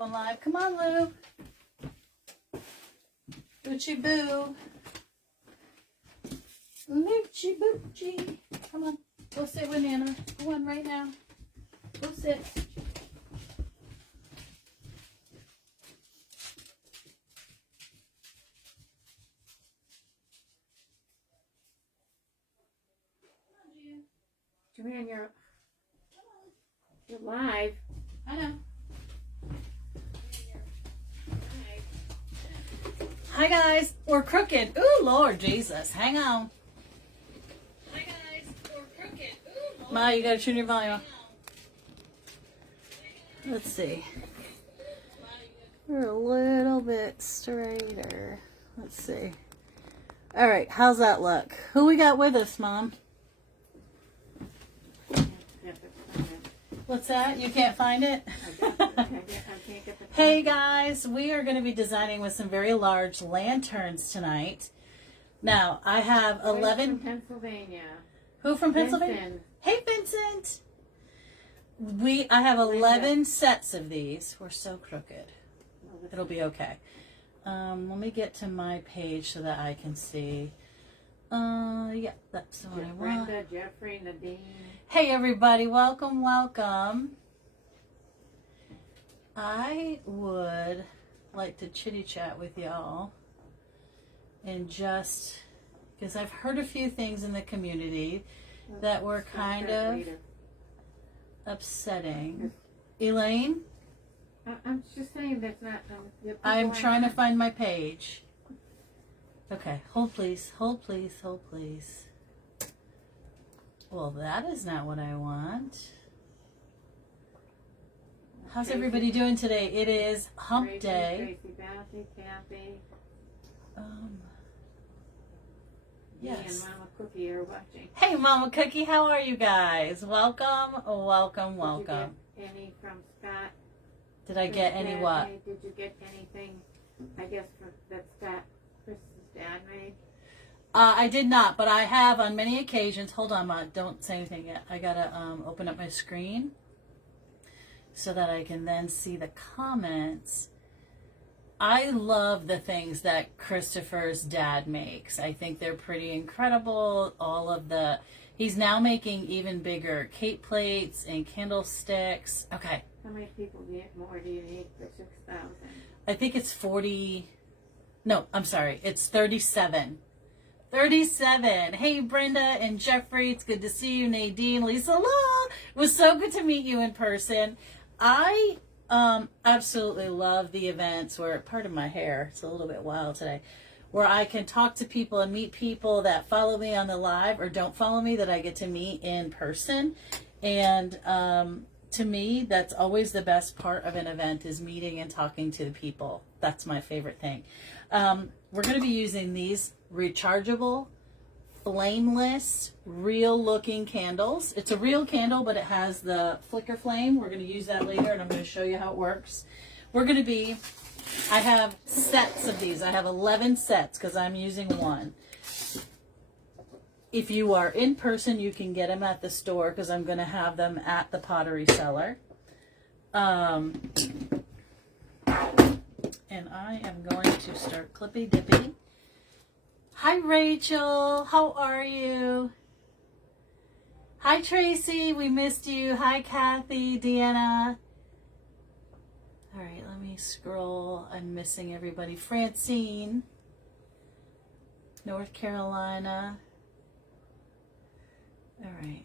On live. Come on, Lou. Boochie boo. Loochie boochie. Come on. Go sit with Nana. Go on right now. Go sit. Joanne, you're live. I know. Hi guys, we're crooked. Ooh, Lord Jesus, hang on. Hi guys, we're crooked. Ooh, Lord. Ma, you gotta turn your volume off. Let's see. We're a little bit straighter. Let's see. All right, how's that look? Who we got with us, Mom? What's that? You can't find it? Hey guys, we are going to be designing with some very large lanterns tonight. Now, I have 11... From Pennsylvania. Who from Pennsylvania? Vincent. Hey, Vincent! I have 11 sets of these. We're so crooked. It'll be okay. Let me get to my page so that I can see. Yeah, that's the one I want. Brenda, Jeffrey, Nadine. Hey everybody, welcome, welcome. I would like to chitty chat with y'all and just, because I've heard a few things in the community that were kind of upsetting. Elaine? I'm just saying that's not... I'm trying to find my page. Okay, hold please, hold please, hold please. Well, that is not what I want. How's everybody doing today? It is hump day. Tracy, Kathy, Kathy. Yes. Me and Mama Cookie are watching. Hey, Mama Cookie, how are you guys? Welcome, welcome, welcome. Did you get any from Scott? Did I get any what? Did you get anything, I guess, that Scott, Chris's dad made? I did not, but I have on many occasions. Hold on, Ma, don't say anything yet. I gotta open up my screen so that I can then see the comments. I love the things that Christopher's dad makes. I think they're pretty incredible. He's now making even bigger cake plates and candlesticks. Okay. How many people more do you need for 6,000? I think it's 40. No, I'm sorry. It's 37. 37. Hey, Brenda and Jeffrey. It's good to see you. Nadine, Lisa. La. It was so good to meet you in person. I absolutely love the events where, pardon my hair, it's a little bit wild today, where I can talk to people and meet people that follow me on the live or don't follow me that I get to meet in person. And to me, that's always the best part of an event is meeting and talking to the people. That's my favorite thing. We're going to be using these rechargeable, flameless, real looking candles. It's a real candle, but it has the flicker flame. We're going to use that later, and I'm going to show you how it works. I have sets of these. I have 11 sets because I'm using one. If you are in person, you can get them at the store because I'm going to have them at the Pottery Cellar. And I am going to start clippy dippy. Hi, Rachel. How are you? Hi, Tracy. We missed you. Hi, Kathy, Deanna. All right, let me scroll. I'm missing everybody. Francine, North Carolina. All right.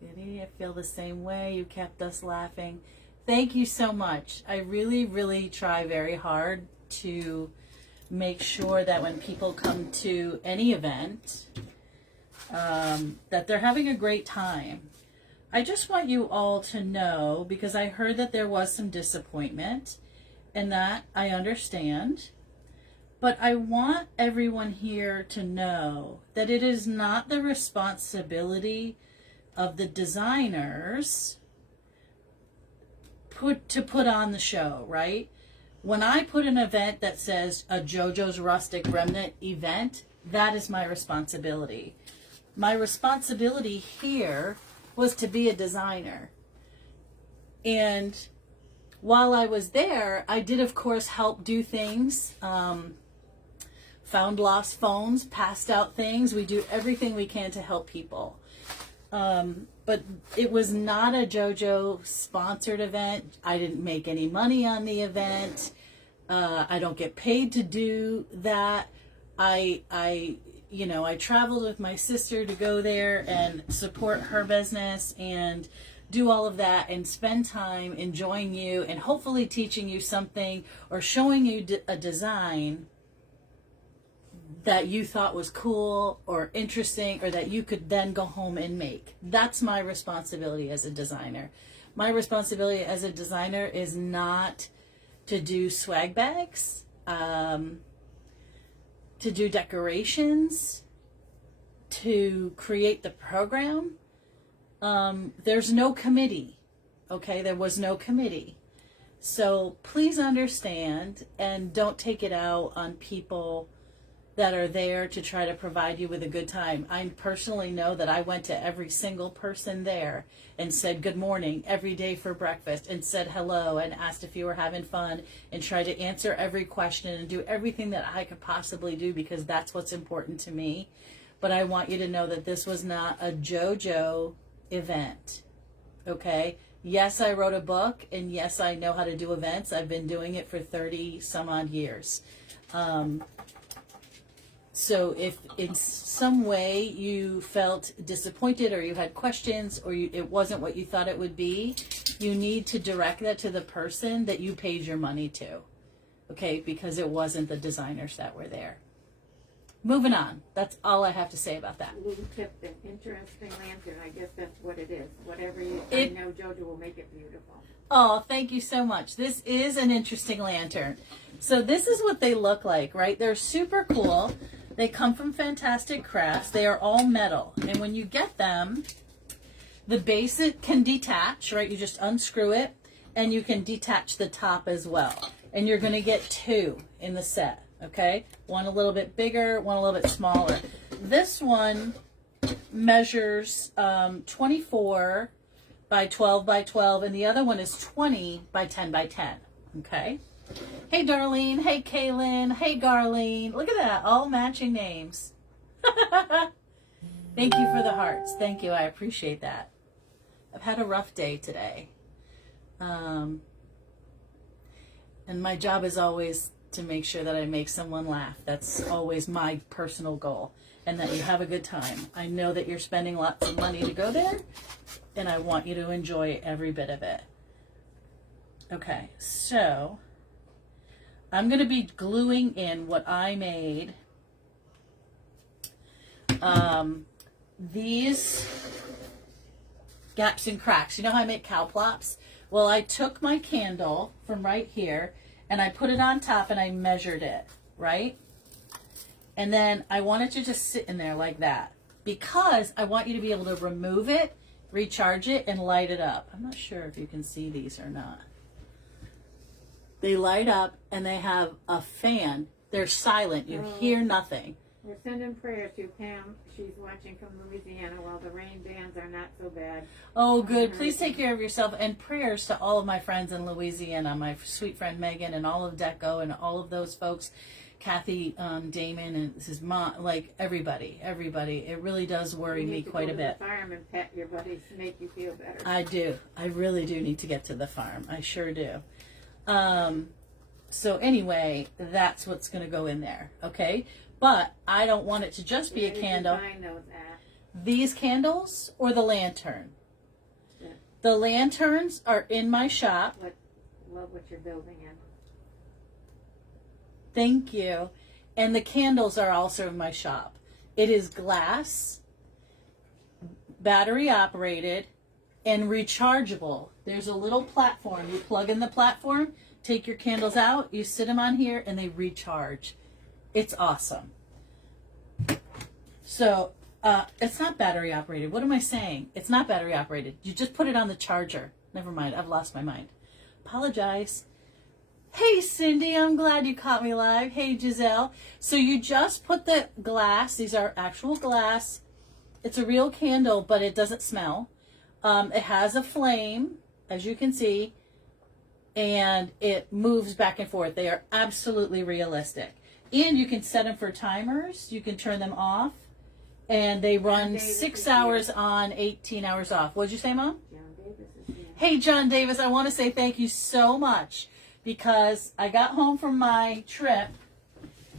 Goody, I feel the same way. You kept us laughing. Thank you so much. I really, really try very hard to make sure that when people come to any event, that they're having a great time. I just want you all to know, because I heard that there was some disappointment, and that I understand, but I want everyone here to know that it is not the responsibility of the designers to put on the show, right? When I put an event that says a JoJo's Rustic Remnant event, that is my responsibility. My responsibility here was to be a designer. And while I was there, I did, of course, help do things. Found lost phones, passed out things. We do everything we can to help people. But it was not a JoJo sponsored event. I didn't make any money on the event. I don't get paid to do that. I traveled with my sister to go there and support her business and do all of that and spend time enjoying you and hopefully teaching you something or showing you a design that you thought was cool or interesting or that you could then go home and make. That's my responsibility as a designer. My responsibility as a designer is not to do swag bags, to do decorations, to create the program. There's no committee, okay? There was no committee. So please understand and don't take it out on people that are there to try to provide you with a good time. I personally know that I went to every single person there and said good morning every day for breakfast and said hello and asked if you were having fun and tried to answer every question and do everything that I could possibly do because that's what's important to me. But I want you to know that this was not a JoJo event, okay? Yes, I wrote a book, and yes, I know how to do events. I've been doing it for 30 some odd years. So if in some way you felt disappointed or you had questions or it wasn't what you thought it would be, you need to direct that to the person that you paid your money to, okay? Because it wasn't the designers that were there. Moving on. That's all I have to say about that. Little tip, an interesting lantern. I guess that's what it is. Whatever I know JoJo will make it beautiful. Oh, thank you so much. This is an interesting lantern. So this is what they look like, right? They're super cool. They come from Fantastic Crafts. They are all metal. And when you get them, the base it can detach, right? You just unscrew it and you can detach the top as well. And you're going to get 2 in the set, okay? One a little bit bigger, one a little bit smaller. This one measures 24 by 12 by 12 and the other one is 20 by 10 by 10, okay? Hey, Darlene. Hey, Kaylin. Hey, Garlene. Look at that. All matching names. Thank you for the hearts. Thank you. I appreciate that. I've had a rough day today. And my job is always to make sure that I make someone laugh. That's always my personal goal. And that you have a good time. I know that you're spending lots of money to go there. And I want you to enjoy every bit of it. Okay, so I'm going to be gluing in what I made. These gaps and cracks. You know how I make cow plops? Well, I took my candle from right here and I put it on top and I measured it, right? And then I want it to just sit in there like that because I want you to be able to remove it, recharge it, and light it up. I'm not sure if you can see these or not. They light up and they have a fan. They're silent. You hear nothing. We're sending prayers to Pam. She's watching from Louisiana while the rain bands are not so bad. Oh, good. Please take care of yourself. And prayers to all of my friends in Louisiana, my sweet friend Megan and all of Decor and all of those folks. Kathy Damon and his mom, like everybody. It really does worry me quite a bit. You need to go to the farm and pet your buddies to make you feel better. I do. I really do need to get to the farm. I sure do. So anyway, that's what's going to go in there. Okay. But I don't want it to just be a candle. These candles or the lantern? Yeah. The lanterns are in my shop. Love what you're building in. Thank you. And the candles are also in my shop. It is glass, battery operated, and rechargeable. There's a little platform. You plug in the platform, take your candles out, you sit them on here, and they recharge. It's awesome. So, it's not battery operated. What am I saying? It's not battery operated. You just put it on the charger. Never mind. I've lost my mind. Apologize. Hey, Cindy, I'm glad you caught me live. Hey, Giselle. So you just put the glass. These are actual glass. It's a real candle, but it doesn't smell. It has a flame, as you can see. and it moves back and forth. They are absolutely realistic. And you can set them for timers. You can turn them off. And they run 6 hours on, 18 hours off. What'd you say, Mom? John Davis is here. Hey, John Davis, I want to say thank you so much because I got home from my trip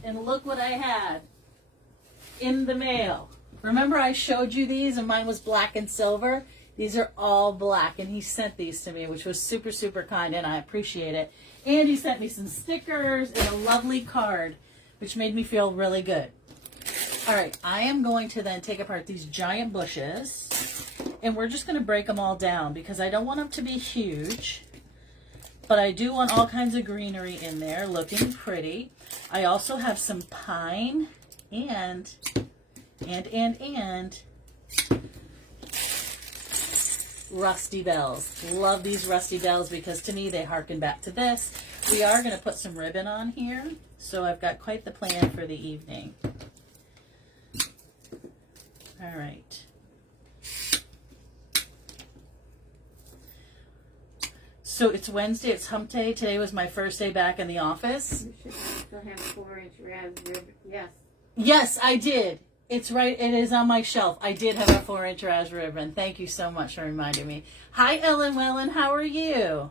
and look what I had in the mail. Remember I showed you these and mine was black and silver? These are all black, and he sent these to me, which was super, super kind, and I appreciate it. And he sent me some stickers and a lovely card, which made me feel really good. All right, I am going to then take apart these giant bushes, and we're just going to break them all down because I don't want them to be huge, but I do want all kinds of greenery in there, looking pretty. I also have some pine and rusty bells. Love these rusty bells because to me they harken back to this. We are going to put some ribbon on here, so I've got quite the plan for the evening. All right. So it's Wednesday, it's hump day. Today was my first day back in the office. You should still have 4-inch raspberry. Yes. Yes, I did. It's right. It is on my shelf. I did have a 4-inch raz ribbon. Thank you so much for reminding me. Hi, Ellen Wellen. How are you?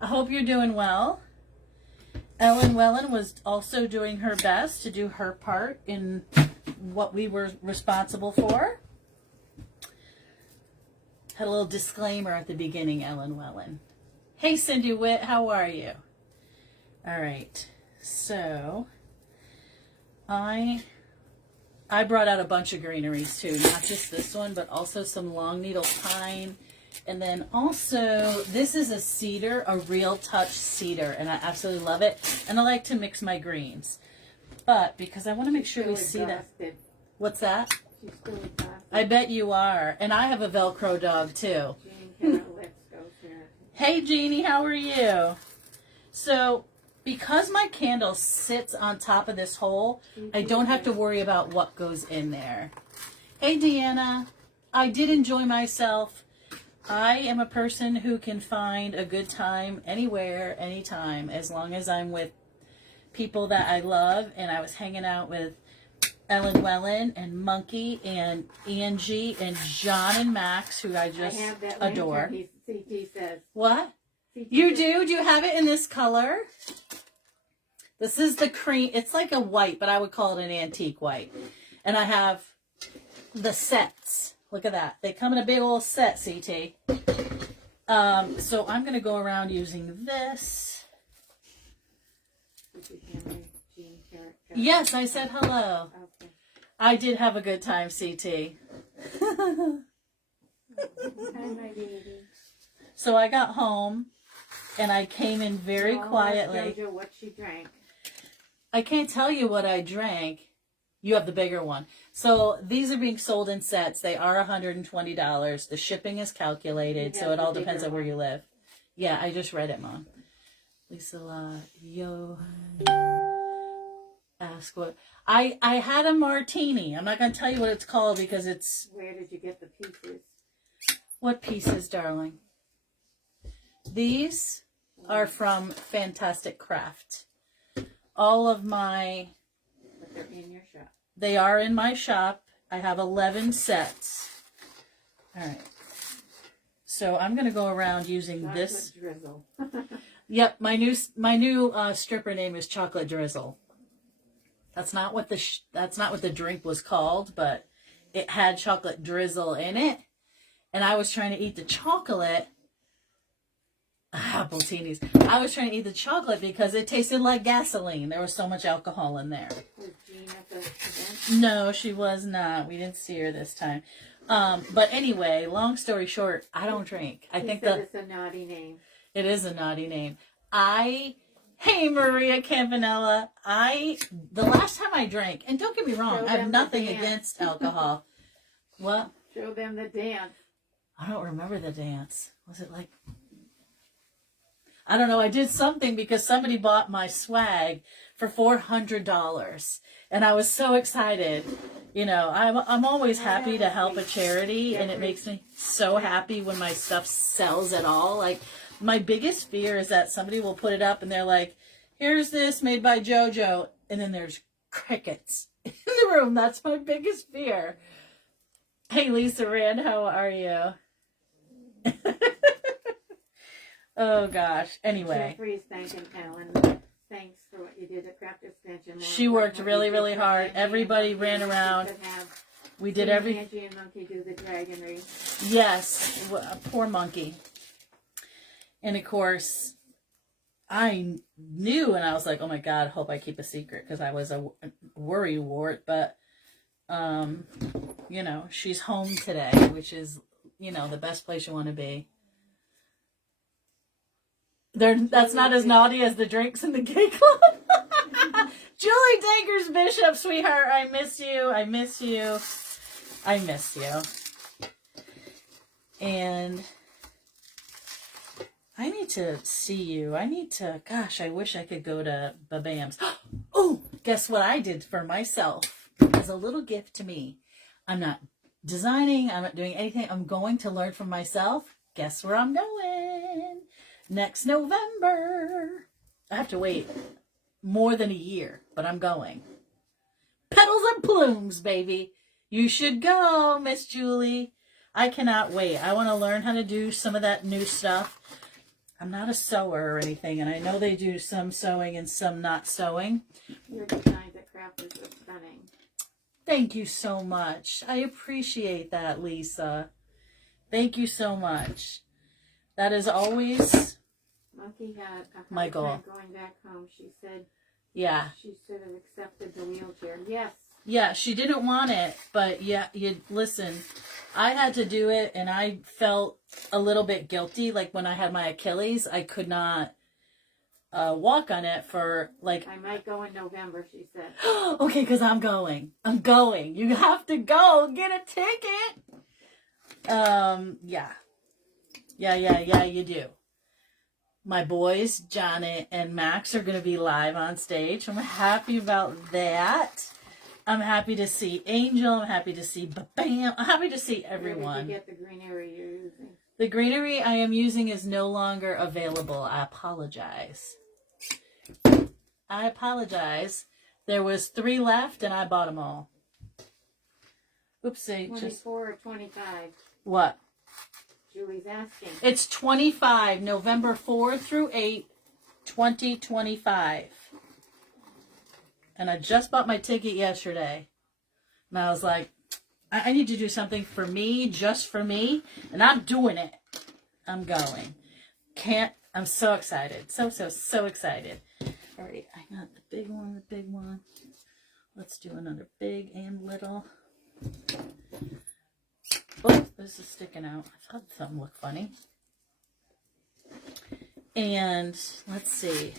I hope you're doing well. Ellen Wellen was also doing her best to do her part in what we were responsible for. Had a little disclaimer at the beginning, Ellen Wellen. Hey, Cindy Witt. How are you? All right. So I brought out a bunch of greeneries too, not just this one, but also some long needle pine. And then also, this is a cedar, a real touch cedar, and I absolutely love it. And I like to mix my greens. But because I want to make sure we see that. What's that? She's still exhausted. I bet you are. And I have a Velcro dog too. Jean Carroll, let's go, Sarah. Hey Jeannie, how are you? So, because my candle sits on top of this hole, I don't have to worry about what goes in there. Hey Deanna, I did enjoy myself. I am a person who can find a good time anywhere, anytime, as long as I'm with people that I love. And I was hanging out with Ellen Wellen and Monkey and Angie and John and Max, who I just have that adore. lantern, CT says. What? CT You says- do? Do you have it in this color? This is the cream. It's like a white, but I would call it an antique white. And I have the sets. Look at that. They come in a big old set, CT. So I'm going to go around using this. Did you hear me, Jean Carroll? Yes, I said hello. Okay. I did have a good time, CT. Hi, my baby. So I got home and I came in very Well, quietly. ask JoJo what she drank. I can't tell you what I drank. You have the bigger one. So these are being sold in sets. They are $120. The shipping is calculated, so it all depends on where you live. Yeah, I just read it, Mom. Lisa, yo, ask what I had a martini. I'm not going to tell you what it's called because it's. Where did you get the pieces? What pieces, darling? These are from Fantastic Craft. All of my. But they're in your shop. They are in my shop. I have 11 sets. All right. So I'm going to go around using Chocolate this. drizzle. Yep, my new stripper name is Chocolate Drizzle. That's not what the drink was called, but it had chocolate drizzle in it, and I was trying to eat the chocolate. Appletinis. I was trying to eat the chocolate because it tasted like gasoline. There was so much alcohol in there. Was Jean at the event? No, she was not. We didn't see her this time. But anyway, long story short, I don't drink. I think that it's a naughty name. it is a naughty name. Hey Maria Campanella, the last time I drank, and don't get me wrong, Show I have them nothing the dance. against alcohol. What? Show them the dance. I don't remember the dance. Was it like? I don't know. I did something because somebody bought my swag for $400, and I was so excited. You know, I'm always happy to help a charity, and it makes me so happy when my stuff sells at all. Like My biggest fear is that somebody will put it up and they're like, here's this made by JoJo. And then there's crickets in the room. That's my biggest fear. Hey, Lisa Rand, how are you? Oh, gosh. Anyway. Jeffrey's thanking Ellen. Thanks for what you did at Craft Extension. She worked really, really hard. Everybody ran around. We did every... Angie and Monkey do the dragonry. Yes. Poor Monkey. And, of course, I knew, and I was like, oh, my God, hope I keep a secret, because I was a worry wart. But, you know, she's home today, which is, you know, the best place you want to be. That's not as naughty as the drinks in the gay club. Julie Dankers Bishop, sweetheart, I miss you. I miss you. I miss you. And I need to see you. I need to, gosh, I wish I could go to Babam's. Oh, guess what I did for myself as a little gift to me. I'm not designing. I'm not doing anything. I'm going to learn from myself. Guess where I'm going? Next November. I have to wait more than a year, but I'm going. Petals and plumes, baby. You should go, Miss Julie. I cannot wait. I want to learn how to do some of that new stuff. I'm not a sewer or anything, and I know they do some sewing and some not sewing. Your designs at Crafters are stunning. Thank you so much. I appreciate that, Lisa. Thank you so much. That is always... Monkey had a my hard goal. time going back home. She said, yeah. She should have accepted the wheelchair. Yes. Yeah, she didn't want it, but yeah, you listen. I had to do it, and I felt a little bit guilty. Like when I had my Achilles, I could not walk on it for like. I might go in November, she said. Okay, because I'm going. I'm going. You have to go get a ticket. Yeah. You do. My boys, Janet and Max, are going to be live on stage. I'm happy about that. I'm happy to see Angel. I'm happy to see Bam. I'm happy to see everyone. Where did you get the greenery you're using? The greenery I am using is no longer available. I apologize. I apologize. There was 3 left, and I bought them all. Oopsie. 24 or 25? What? Julie's asking. It's 25, November 4 through 8, 2025. And I just bought my ticket yesterday. And I was like, I need to do something for me, just for me. And I'm doing it. I'm going. I'm so excited. So excited. All right, I got the big one. Let's do another big and little. Oh, this is sticking out. I thought something looked funny. And let's see.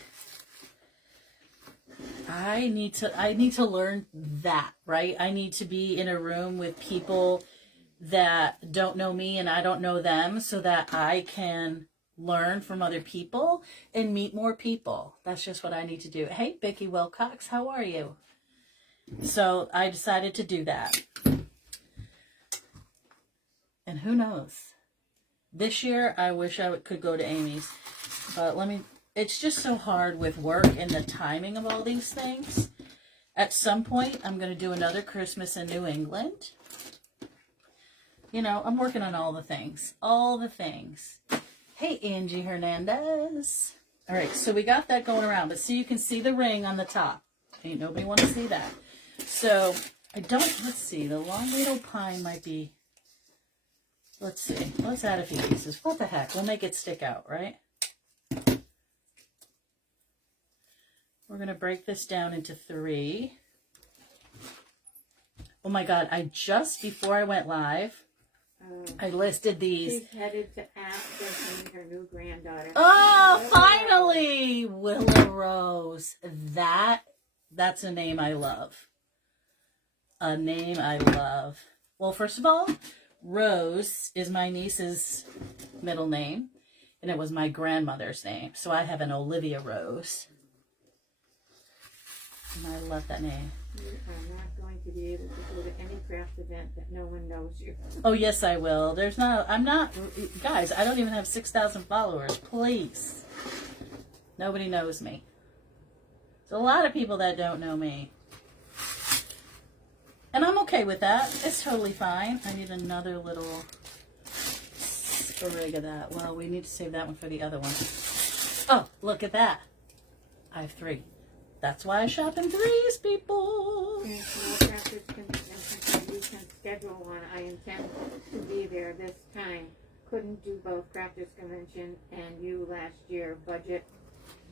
I need to learn that, right? I need to be in a room with people that don't know me and I don't know them so that I can learn from other people and meet more people. That's just what I need to do. Hey, Becky Wilcox, how are you? So I decided to do that. And who knows? This year, I wish I could go to Amy's. But it's just so hard with work and the timing of all these things. At some point, I'm going to do another Christmas in New England. You know, I'm working on all the things. All the things. Hey, Angie Hernandez. All right, so we got that going around. But see, you can see the ring on the top. Ain't nobody want to see that. So, let's see. The long little pine might be... Let's see. Let's add a few pieces. What the heck? We'll make it stick out, right? We're going to break this down into 3. Oh my God. Before I went live, I listed these. She's headed to Aspen to meet her new granddaughter. Oh, finally! Willow Rose. That's a name I love. A name I love. Well, first of all, Rose is my niece's middle name, and it was my grandmother's name. So I have an Olivia Rose. I love that name. You are not going to be able to go to any craft event that no one knows you. Oh, yes, I will. I'm not, guys, I don't even have 6,000 followers. Please. Nobody knows me. There's a lot of people that don't know me. And I'm okay with that. It's totally fine. I need another little sprig of that. Well, we need to save that one for the other one. Oh, look at that. I have 3. That's why I shop in 3s, people. And small crafters you can schedule one. I intend to be there this time. Couldn't do both Crafters Convention and you last year. Budget.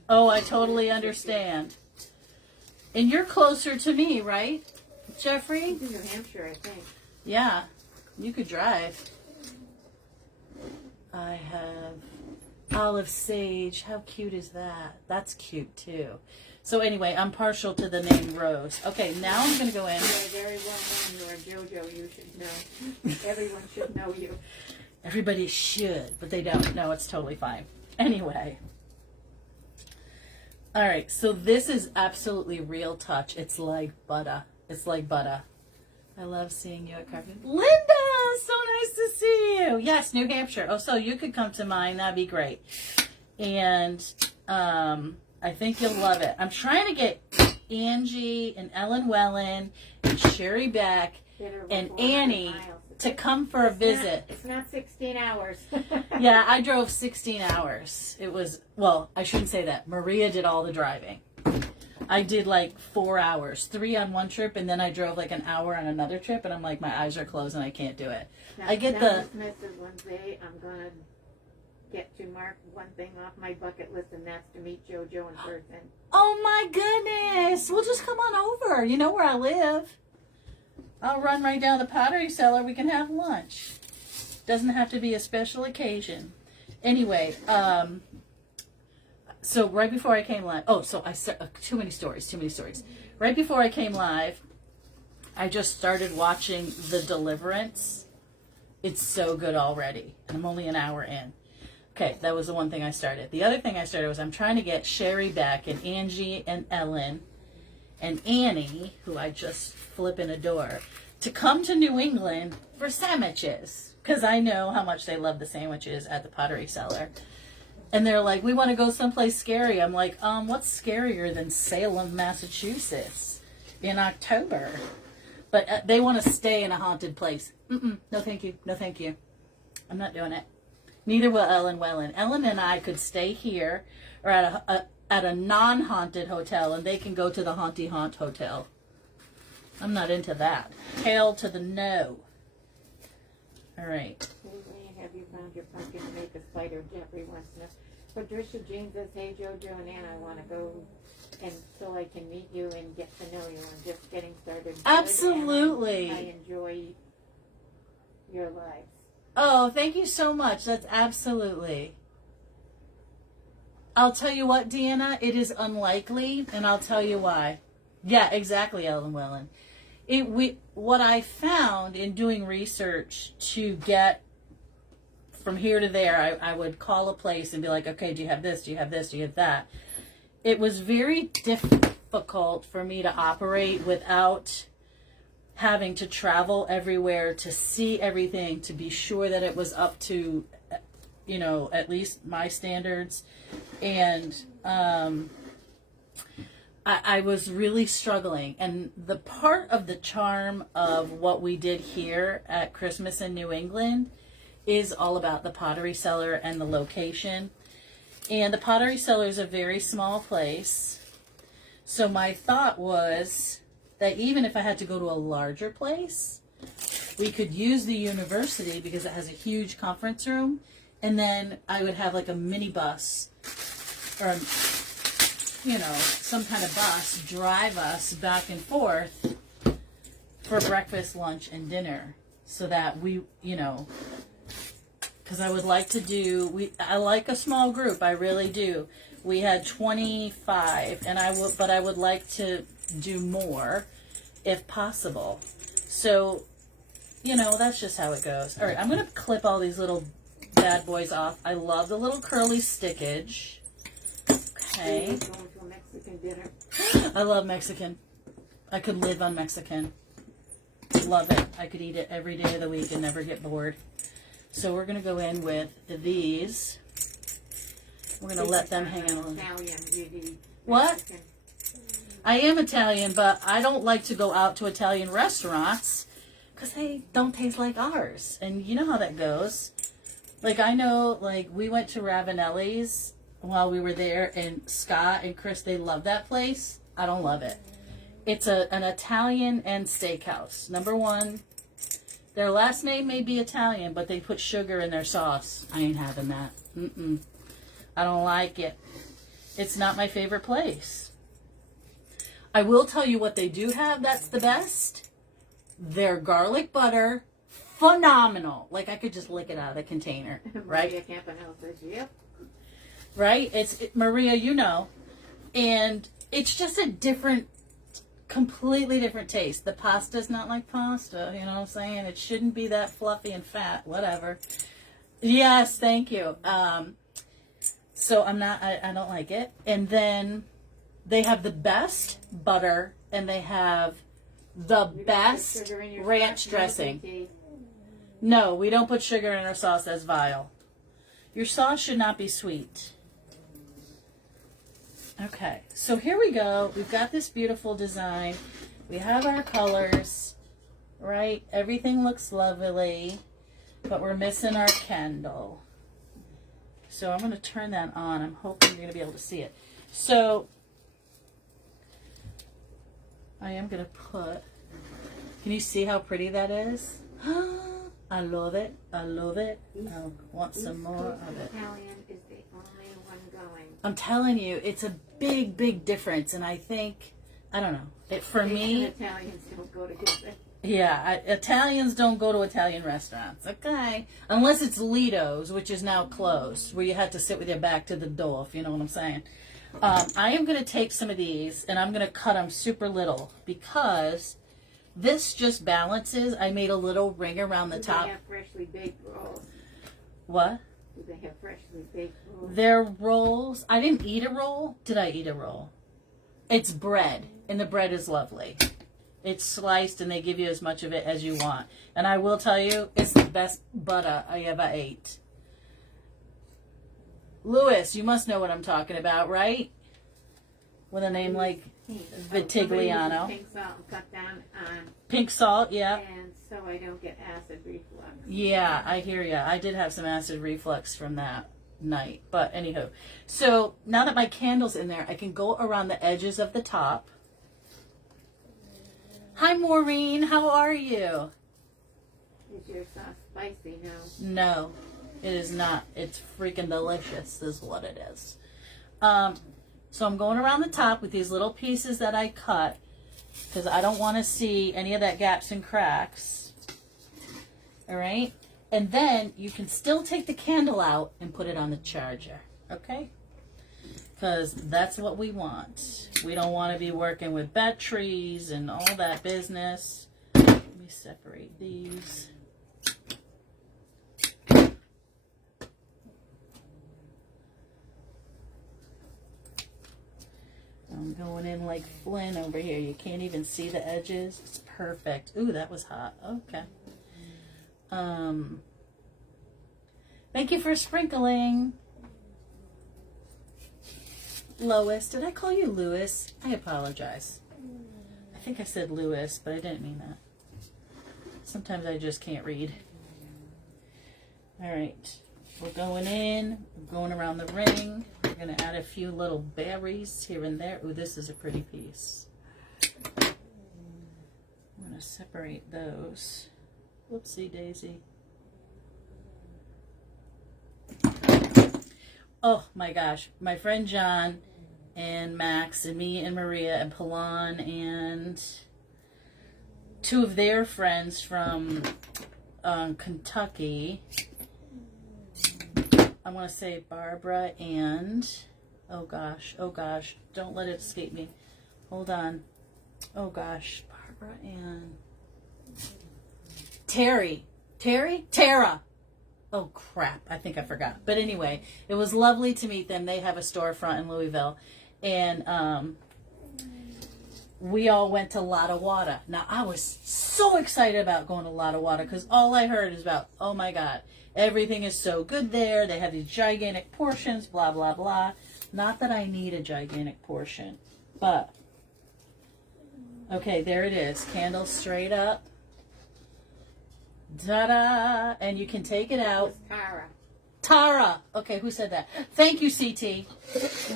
Oh, I totally understand. And you're closer to me, right, Jeffrey? It's in New Hampshire, I think. Yeah, you could drive. I have olive sage. How cute is that? That's cute too. So anyway, I'm partial to the name Rose. Okay, now I'm going to go in. You're very well known. You're a JoJo. You should know. Everyone should know you. Everybody should, but they don't. No, it's totally fine. Anyway. All right, so this is absolutely real touch. It's like butter. It's like butter. I love seeing you at Crafting. Linda, so nice to see you. Yes, New Hampshire. Oh, so you could come to mine. That'd be great. And I think you'll love it. I'm trying to get Angie and Ellen Wellen and Sherry Beck and Annie to come for a visit. It's not 16 hours. Yeah, I drove 16 hours. It was, well, I shouldn't say that. Maria did all the driving. I did like 4 hours, 3 on one trip, and then I drove like an hour on another trip, and I'm like, my eyes are closed and I can't do it. Now, I get Mrs. Wednesday, I'm going to get to mark one thing off my bucket list, and that's to meet JoJo in person. Oh my goodness. Well, just come on over. You know where I live. I'll run right down the pottery cellar. We can have lunch. Doesn't have to be a special occasion. Anyway, so right before I came live, too many stories. Right before I came live, I just started watching The Deliverance. It's so good already, and I'm only an hour in. Okay, that was the one thing I started. The other thing I started was I'm trying to get Sherry Beck and Angie and Ellen and Annie, who I just flippin' adore, to come to New England for sandwiches. Because I know how much they love the sandwiches at the Pottery Cellar. And they're like, we want to go someplace scary. I'm like, what's scarier than Salem, Massachusetts in October? But they want to stay in a haunted place. No, thank you. No, thank you. I'm not doing it. Neither will Ellen Wellen. Ellen and I could stay here or at a non-haunted hotel, and they can go to the Haunty Haunt Hotel. I'm not into that. Hail to the no. All right. Have you found your pumpkin to make a spider? Jeffrey wants to know. Patricia Jean says, hey, JoJo and Ann, I want to go and so I can meet you and get to know you. I'm just getting started. Absolutely. I enjoy your lives. Oh, thank you so much. That's absolutely. I'll tell you what, Deanna, it is unlikely, and I'll tell you why. Yeah, exactly, Ellen Wellen. What I found in doing research to get from here to there, I would call a place and be like, okay, do you have this? Do you have this? Do you have that? It was very difficult for me to operate without having to travel everywhere to see everything, to be sure that it was up to, at least my standards. And I was really struggling. And the part of the charm of what we did here at Christmas in New England is all about the Pottery Cellar and the location. And the Pottery Cellar is a very small place. So my thought was that even if I had to go to a larger place, we could use the university because it has a huge conference room. And then I would have like a mini bus or, some kind of bus drive us back and forth for breakfast, lunch, and dinner. So that we, because I would like to I like a small group. I really do. We had 25, and I would like to do more if possible. So, that's just how it goes. All right, I'm going to clip all these little bad boys off. I love the little curly stickage. Okay. Going to a Mexican Mexican dinner. I love Mexican. I could live on Mexican. Love it. I could eat it every day of the week and never get bored. So we're going to go in with these. We're going to let them hang out a little. Italian, really What? Mexican. I am Italian, but I don't like to go out to Italian restaurants because they don't taste like ours. And you know how that goes. Like, I know, like, we went to Ravanelli's while we were there, and Scott and Chris, they love that place. I don't love it. It's an Italian and steakhouse. Number one, their last name may be Italian, but they put sugar in their sauce. I ain't having that. I don't like it. It's not my favorite place. I will tell you what they do have that's the best. Their garlic butter, phenomenal. Like, I could just lick it out of the container, right? Maria Campanella says, yep. Right? Maria, you know. And it's just a different, completely different taste. The pasta's not like pasta, you know what I'm saying? It shouldn't be that fluffy and fat, whatever. Yes, thank you. So I don't like it. And then they have the best butter, and they have the best ranch dressing. No, we don't put sugar in our sauce. That's vile. Your sauce should not be sweet. Okay, so here we go. We've got this beautiful design. We have our colors, right? Everything looks lovely, but we're missing our candle. So I'm going to turn that on. I'm hoping you're going to be able to see it. So I am going to put, can you see how pretty that is? I love it. I love it. I want some more of it. Italian is the only one going. I'm telling you, it's a big, big difference. And I think, I don't know, for me, Italians don't go together. yeah, Italians don't go to Italian restaurants, okay? Unless it's Lido's, which is now closed, where you have to sit with your back to the door, if you know what I'm saying. I am going to take some of these, and I'm going to cut them super little, because this just balances. I made a little ring around the top. Do they have freshly baked rolls? What? Do they have freshly baked rolls? Their rolls, I didn't eat a roll. Did I eat a roll? It's bread, and the bread is lovely. It's sliced, and they give you as much of it as you want. And I will tell you, it's the best butter I ever ate. Louis, you must know what I'm talking about, right? With a name like Vitigliano. Pink salt and cut down on. Pink salt, yeah. And so I don't get acid reflux. Yeah, I hear ya. I did have some acid reflux from that night. But anywho. So now that my candle's in there, I can go around the edges of the top. Hi, Maureen. How are you? Is your sauce spicy now? No, it is not. It's freaking delicious is what it is. So I'm going around the top with these little pieces that I cut because I don't want to see any of that gaps and cracks. All right? And then you can still take the candle out and put it on the charger. Okay? Because that's what we want. We don't want to be working with batteries and all that business. Let me separate these. I'm going in like Flynn over here. You can't even see the edges. It's perfect. Ooh, that was hot. Okay. Thank you for sprinkling. Lois. Did I call you Louis? I apologize. I think I said Louis, but I didn't mean that. Sometimes I just can't read. All right. We're going in. We're going around the ring. We're going to add a few little berries here and there. Ooh, this is a pretty piece. I'm going to separate those. Whoopsie daisy. Oh my gosh. My friend John and Max and me and Maria and Palan and two of their friends from Kentucky. I want to say Barbara and, oh gosh, don't let it escape me. Hold on. Oh gosh, Barbara and Tara. Oh crap, I think I forgot. But anyway, it was lovely to meet them. They have a storefront in Louisville. And we all went to Lotta Wada. Now, I was so excited about going to Lotta Wada because all I heard is about, oh my God, everything is so good there. They have these gigantic portions, blah, blah, blah. Not that I need a gigantic portion, but, okay, there it is. Candle straight up. Ta-da! And you can take it out. Tara. Tara. Okay, who said that? Thank you, CT.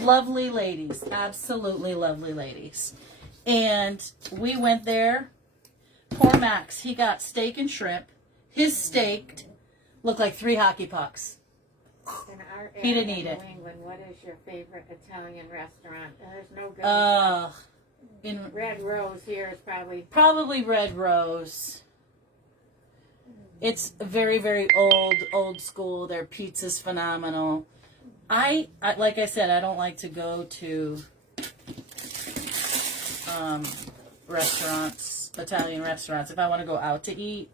Lovely ladies. Absolutely lovely ladies. And we went there. Poor Max, he got steak and shrimp. His steak looked like 3 hockey pucks. In our area, He didn't eat it. New England, what is your favorite Italian restaurant? There's no good. In Red Rose here is probably Red Rose. It's very, very old school. Their pizza's phenomenal. I like I said, I don't like to go to restaurants, Italian restaurants. If I want to go out to eat,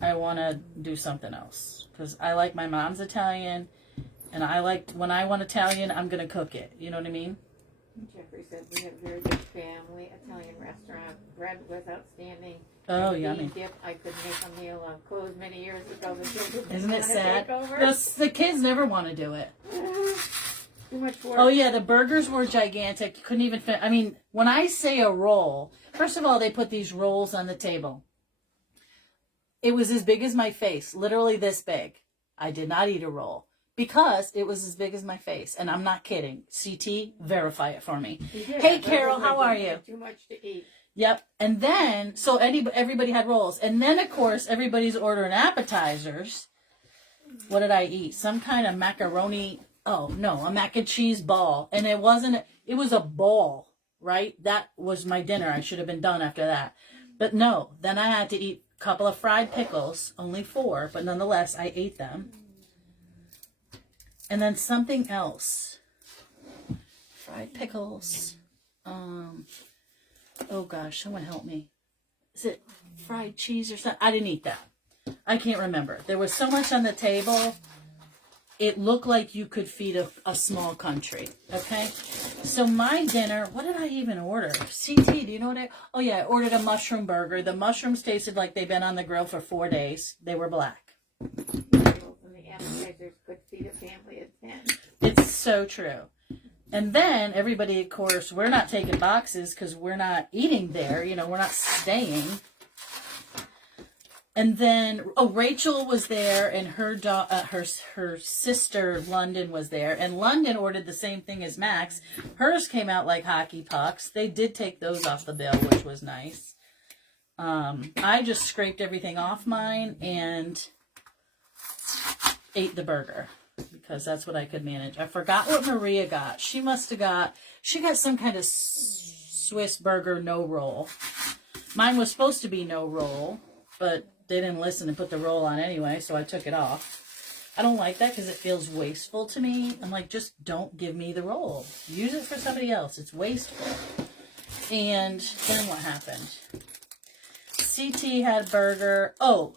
I want to do something else. Because I like my mom's Italian, and I like, when I want Italian, I'm going to cook it. You know what I mean? Jeffrey said we have a very good family Italian restaurant. Bread was outstanding. Oh, The yummy. dip, I could make a meal of. Closed many years ago. The kids didn't Isn't it wanna sad? take over. The kids never want to do it. Too much work. Oh, yeah, the burgers were gigantic. You couldn't even fit. I mean, when I say a roll, first of all, they put these rolls on the table. It was as big as my face, literally this big. I did not eat a roll because it was as big as my face. And I'm not kidding. CT, verify it for me. Hey, Carol, how are you? Too much to eat. Yep. And then, so everybody had rolls. And then, of course, everybody's ordering appetizers. What did I eat? Some kind of macaroni. Oh, no, a mac and cheese ball. And it was a ball, right? That was my dinner. I should have been done after that. But no, then I had to eat a couple of fried pickles, only 4, but nonetheless, I ate them. And then something else. Fried pickles. Oh gosh, someone help me. Is it fried cheese or something? I didn't eat that. I can't remember. There was so much on the table. It looked like you could feed a small country. Okay? So my dinner, what did I even order? CT, do you know what oh yeah, I ordered a mushroom burger. The mushrooms tasted like they've been on the grill for 4 days. They were black. And the appetizers could feed a family of 10. It's so true. And then everybody, of course, we're not taking boxes because we're not eating there. You know, we're not staying. And then, Rachel was there, and her sister London was there, and London ordered the same thing as Max. Hers came out like hockey pucks. They did take those off the bill, which was nice. I just scraped everything off mine and ate the burger because that's what I could manage. I forgot what Maria got. She got some kind of Swiss burger no roll. Mine was supposed to be no roll, but they didn't listen and put the roll on anyway, so I took it off. I don't like that because it feels wasteful to me. I'm like, just don't give me the roll. Use it for somebody else. It's wasteful. And then what happened? CT had burger. Oh,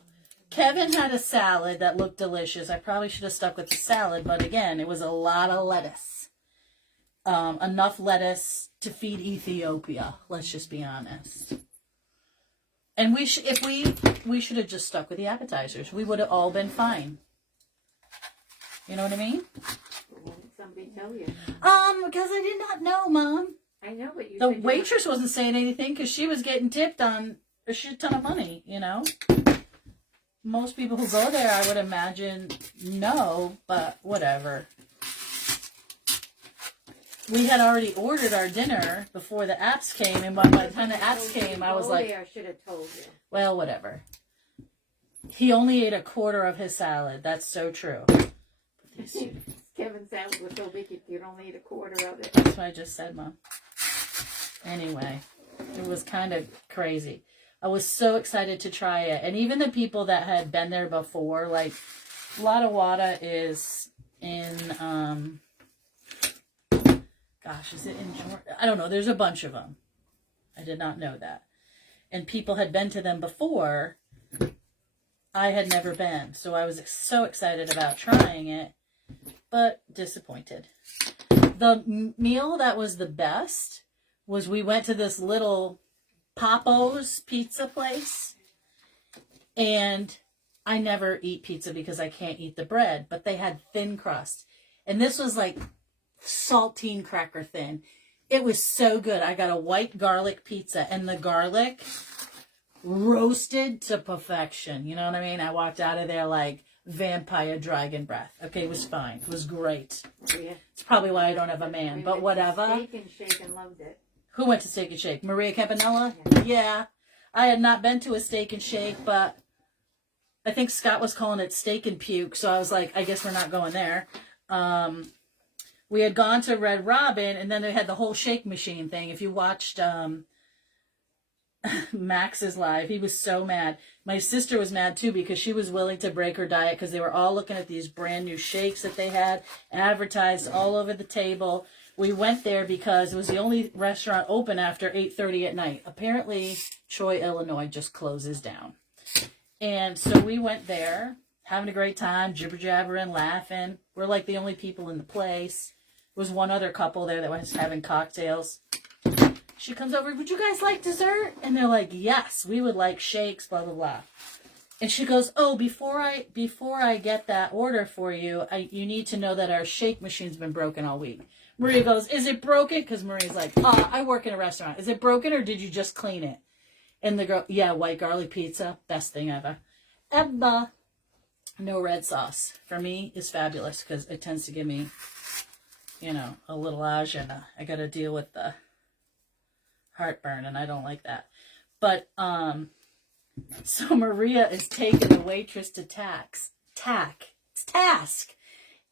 Kevin had a salad that looked delicious. I probably should have stuck with the salad, but again, it was a lot of lettuce. Enough lettuce to feed Ethiopia. Let's just be honest. And we should have just stuck with the appetizers. We would have all been fine. You know what I mean? Why did somebody tell you? Because I did not know, Mom. I know, but The waitress wasn't saying anything because she was getting tipped on a shit ton of money, you know? Most people who go there, I would imagine, no, but whatever. We had already ordered our dinner before the apps came, and by the time the apps came, I was like, I should have told you. well, whatever. He only ate a quarter of his salad. That's so true. Kevin's salad was so big you'd only eat a quarter of it. That's what I just said, Mom. Anyway, it was kind of crazy. I was so excited to try it. And even the people that had been there before, like, Lotta Wada is in, gosh, is it in Georgia? I don't know. There's a bunch of them. I did not know that. And people had been to them before. I had never been. So I was so excited about trying it, but disappointed. The meal that was the best was we went to this little Papo's pizza place, and I never eat pizza because I can't eat the bread, but they had thin crust. And this was like saltine cracker thin. It was so good. I got a white garlic pizza, and the garlic roasted to perfection. You know what I mean? I walked out of there like vampire dragon breath. Okay, it was fine. It was great. Yeah. It's probably why I don't have a man, but whatever. Steak and Shake and loved it. Who went to Steak and Shake? Maria Campanella? Yeah. I had not been to a Steak and Shake, but I think Scott was calling it Steak and Puke, so I was like, I guess we're not going there. We had gone to Red Robin, and then they had the whole shake machine thing. If you watched Max's live, he was so mad. My sister was mad too because she was willing to break her diet because they were all looking at these brand new shakes that they had advertised all over the table. We went there because it was the only restaurant open after 8:30 at night. Apparently, Troy, Illinois just closes down. And so we went there, having a great time, jibber-jabbering, laughing. We're like the only people in the place. There was one other couple there that was having cocktails. She comes over, would you guys like dessert? And they're like, yes, we would like shakes, blah, blah, blah. And she goes, oh, before I get that order for you, you need to know that our shake machine's been broken all week. Maria goes, is it broken? Because Maria's like, I work in a restaurant. Is it broken or did you just clean it? And the girl, yeah, white garlic pizza, best thing ever. Ever. No red sauce. For me, is fabulous because it tends to give me, a little agita. I got to deal with the heartburn, and I don't like that. But, so Maria is taking the waitress to task.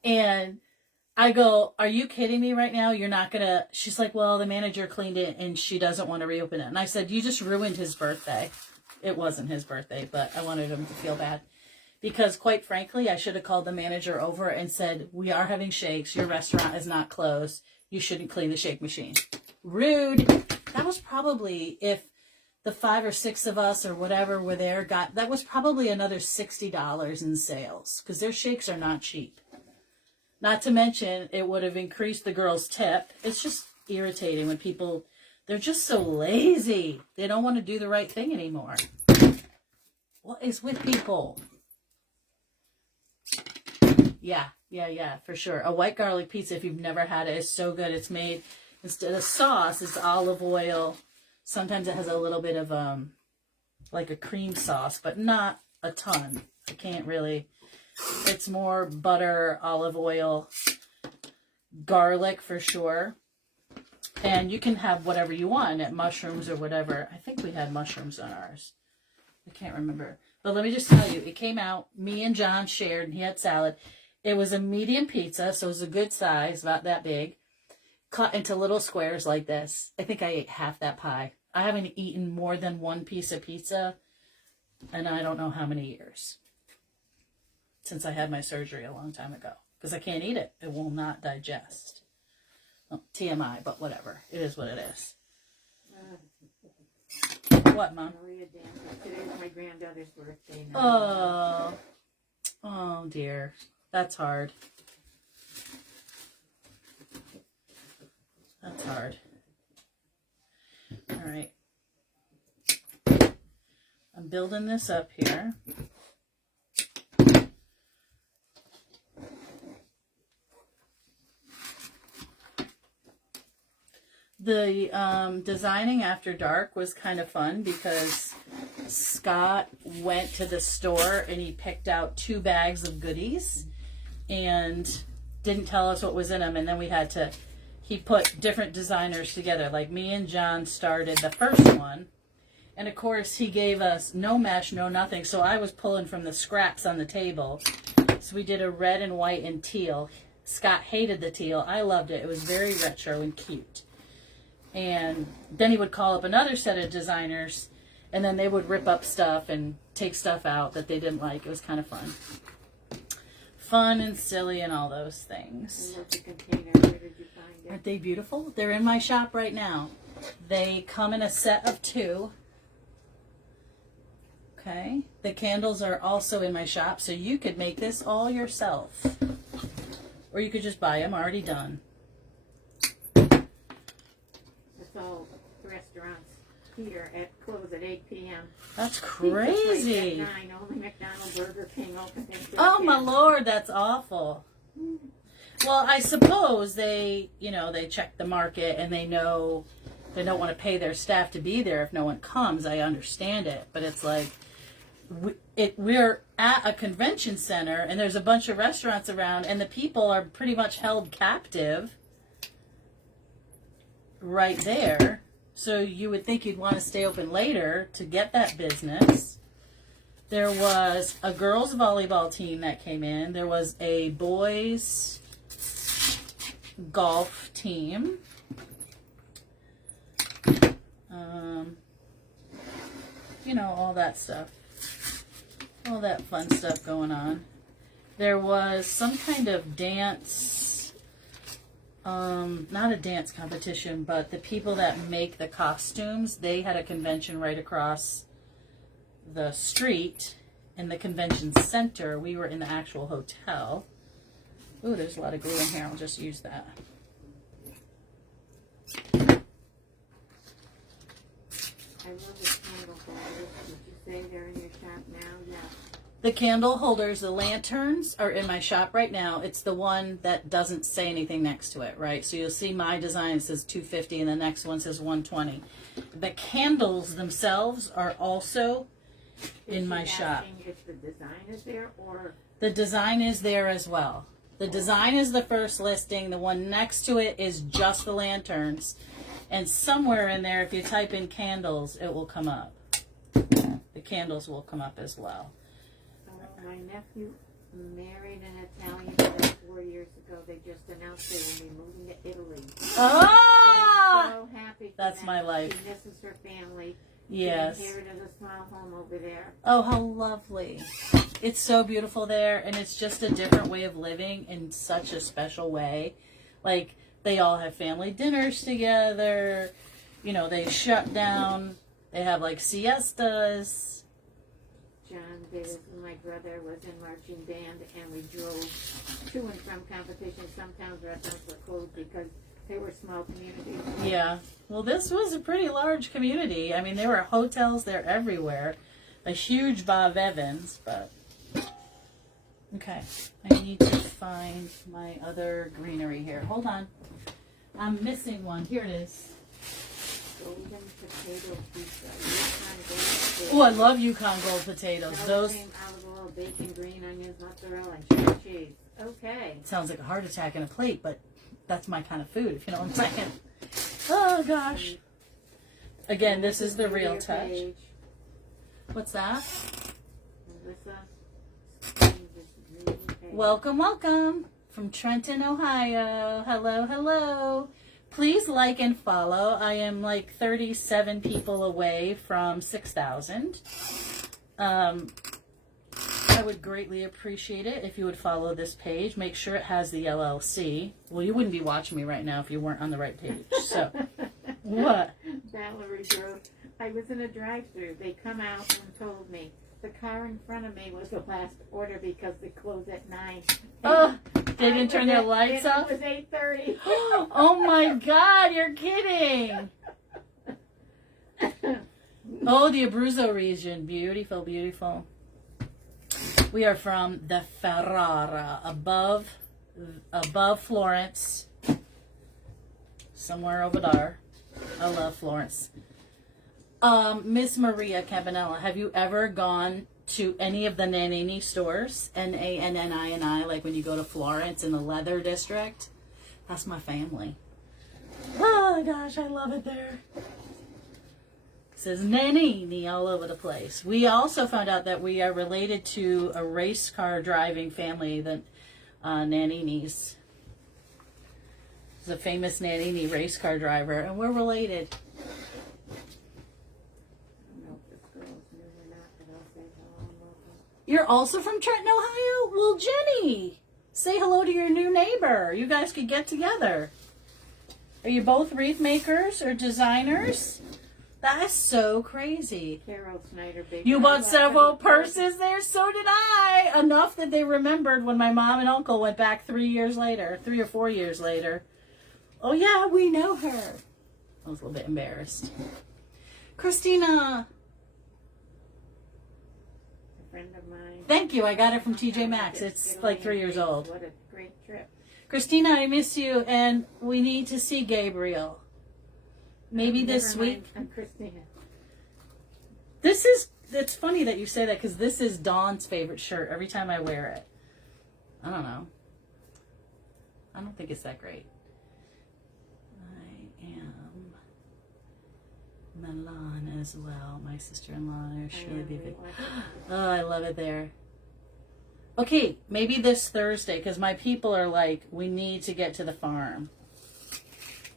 And I go, are you kidding me right now? You're not going to... She's like, well, the manager cleaned it and she doesn't want to reopen it. And I said, you just ruined his birthday. It wasn't his birthday, but I wanted him to feel bad. Because quite frankly, I should have called the manager over and said, we are having shakes. Your restaurant is not closed. You shouldn't clean the shake machine. Rude. That was probably, if the 5 or 6 of us or whatever were there, that was probably another $60 in sales. Because their shakes are not cheap. Not to mention, it would have increased the girl's tip. It's just irritating when people, they're just so lazy. They don't want to do the right thing anymore. What is with people? Yeah, for sure. A white garlic pizza, if you've never had it, is so good. It's made, instead of sauce, it's olive oil. Sometimes it has a little bit of, like a cream sauce, but not a ton. I can't really... It's more butter, olive oil, garlic for sure. And you can have whatever you want, mushrooms or whatever. I think we had mushrooms on ours. I can't remember. But let me just tell you, it came out, me and John shared, and he had salad. It was a medium pizza, so it was a good size, about that big, cut into little squares like this. I think I ate half that pie. I haven't eaten more than one piece of pizza, and I don't know how many years. Since I had my surgery a long time ago. Because I can't eat it. It will not digest. Well, TMI, but whatever. It is what it is. What, Mom? Maria Danforth. Today's my granddaughter's birthday. Oh, dear. That's hard. That's hard. All right. I'm building this up here. The designing after dark was kind of fun because Scott went to the store and he picked out 2 bags of goodies and didn't tell us what was in them. And then he put different designers together. Like me and John started the first one. And of course he gave us no mesh, no nothing. So I was pulling from the scraps on the table. So we did a red and white and teal. Scott hated the teal. I loved it. It was very retro and cute. And then he would call up another set of designers, and then they would rip up stuff and take stuff out that they didn't like. It was kind of fun. Fun and silly and all those things. I love the container. Where did you find it? Aren't they beautiful? They're in my shop right now. They come in a set of 2. Okay. The candles are also in my shop, so you could make this all yourself. Or you could just buy them already done. here at close at 8 p.m. That's Pizza place crazy. at 9. Only McDonald's, Burger King open until Oh 10. my Lord, that's awful. Well, I suppose they check the market and they know they don't want to pay their staff to be there if no one comes. I understand it, but it's like we're at a convention center and there's a bunch of restaurants around and the people are pretty much held captive right there. So you would think you'd want to stay open later to get that business. There was a girls volleyball team that came in. There was a boys golf team. All that stuff. All that fun stuff going on. There was some kind of dance, not a dance competition, but the people that make the costumes, they had a convention right across the street in the convention center. We were in the actual hotel. Ooh, there's a lot of glue in here. I'll just use that. I love the candle holders. Did you say they're in your shop now? Yeah. The candle holders, the lanterns, are in my shop right now. It's the one that doesn't say anything next to it, right? So you'll see my design says $250 and the next one says $120. The candles themselves are also in my shop. If the design is there or the design is there as well. The design is the first listing. The one next to it is just the lanterns. And somewhere in there, if you type in candles, it will come up. The candles will come up as well. My nephew married an Italian about 4 years ago. They just announced they will be moving to Italy. Ah! I'm so happy for That's them. my life. She misses her family. Yes. She inherited a small home over there. Oh, how lovely. It's so beautiful there, and it's just a different way of living in such a special way. Like, they all have family dinners together. They shut down. They have, like, siestas. John Davis and my brother was in marching band, and we drove to and from competitions. Sometimes restaurants were closed because they were small communities. Yeah. Well, this was a pretty large community. I mean, there were hotels there everywhere. A huge Bob Evans, but... Okay. I need to find my other greenery here. Hold on. I'm missing one. Here it is. Golden potato pizza. Oh, I love Yukon Gold potatoes. Those cream, olive oil, bacon, green onions, mozzarella, and cheddar cheese. Okay. sounds like a heart attack in a plate, but that's my kind of food, if you know what I'm saying. Oh, gosh. Again, this is the real touch. Page. What's that? Melissa. Welcome, welcome from Trenton, Ohio. Hello, hello. Please like and follow. I am like 37 people away from 6,000. I would greatly appreciate it if you would follow this page. Make sure it has the LLC. Well, you wouldn't be watching me right now if you weren't on the right page. So, what? Valerie drove. I was in a drive-thru. They come out and told me the car in front of me was the last order because they closed at 9. Oh, they didn't turn their lights off? It was 8:30. Oh my God, you're kidding. Oh, the Abruzzo region. Beautiful, beautiful. We are from the Ferrara, above Florence. Somewhere over there. I love Florence. Miss Maria Campanella, have you ever gone to any of the Nannini stores? Nannini, like when you go to Florence in the leather district? That's my family. Oh gosh, I love it there. It says Nannini all over the place. We also found out that we are related to a race car driving family, the Nanninis. It's a famous Nannini race car driver, and we're related. You're also from Trenton, Ohio? Well, Jenny, say hello to your new neighbor. You guys could get together. Are you both wreath makers or designers? That's so crazy. Carol Snyder, big. You bought several purses there? So did I. Enough that they remembered when my mom and uncle went back 3 or 4 years later. Oh, yeah, we know her. I was a little bit embarrassed. Christina. A friend of mine. Thank you. I got it from TJ Maxx. It's like 3 years old. What a great trip. Christina, I miss you, and we need to see Gabriel. Maybe this week. I'm Christina. It's funny that you say that because this is Dawn's favorite shirt every time I wear it. I don't know. I don't think it's that great. I am Milan as well. My sister-in-law. Surely be big. Oh, I love it there. Okay, maybe this Thursday because my people are like, we need to get to the farm.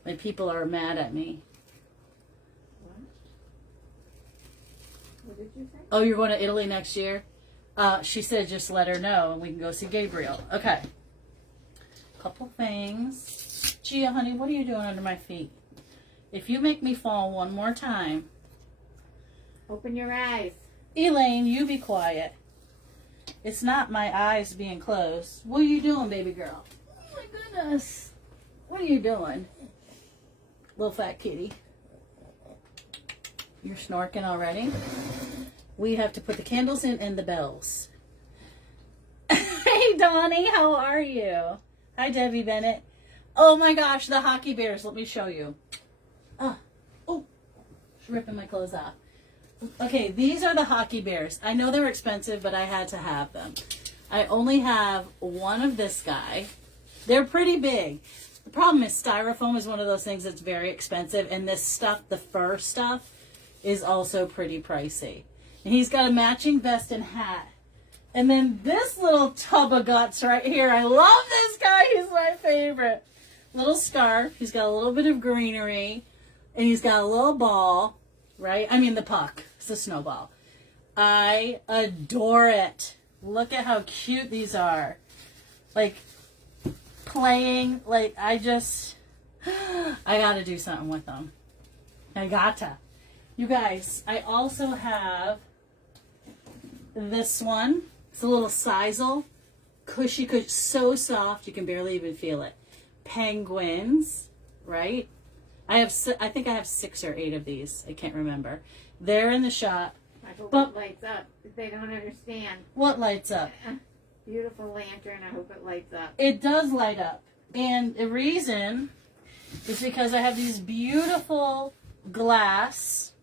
My people are mad at me. What did you say? Oh, you're going to Italy next year? She said just let her know and we can go see Gabriel. Okay. Couple things. Gia, honey, what are you doing under my feet? If you make me fall one more time. Open your eyes. Elaine, you be quiet. It's not my eyes being closed. What are you doing, baby girl? Oh my goodness. What are you doing? Little fat kitty. You're snorking already? We have to put the candles in and the bells. Hey, Donnie, how are you? Hi, Debbie Bennett. Oh my gosh, the hockey bears. Let me show you. Oh, she's ripping my clothes off. Okay, these are the hockey bears. I know they're expensive, but I had to have them. I only have one of this guy. They're pretty big. The problem is styrofoam is one of those things that's very expensive, and this stuff, the fur stuff, is also pretty pricey. And he's got a matching vest and hat. And then this little tub of guts right here. I love this guy. He's my favorite. Little scarf. He's got a little bit of greenery. And he's got a little ball, right? I mean the puck. It's a snowball. I adore it. Look at how cute these are. Like, playing. Like, I gotta do something with them. I gotta. You guys, I also have this one. It's a little sisal. Cushy, so soft you can barely even feel it. Penguins, right? I think I have 6 or 8 of these. I can't remember. They're in the shop. I hope it lights up. They don't understand. What lights up? Beautiful lantern. I hope it lights up. It does light up. And the reason is because I have these beautiful glass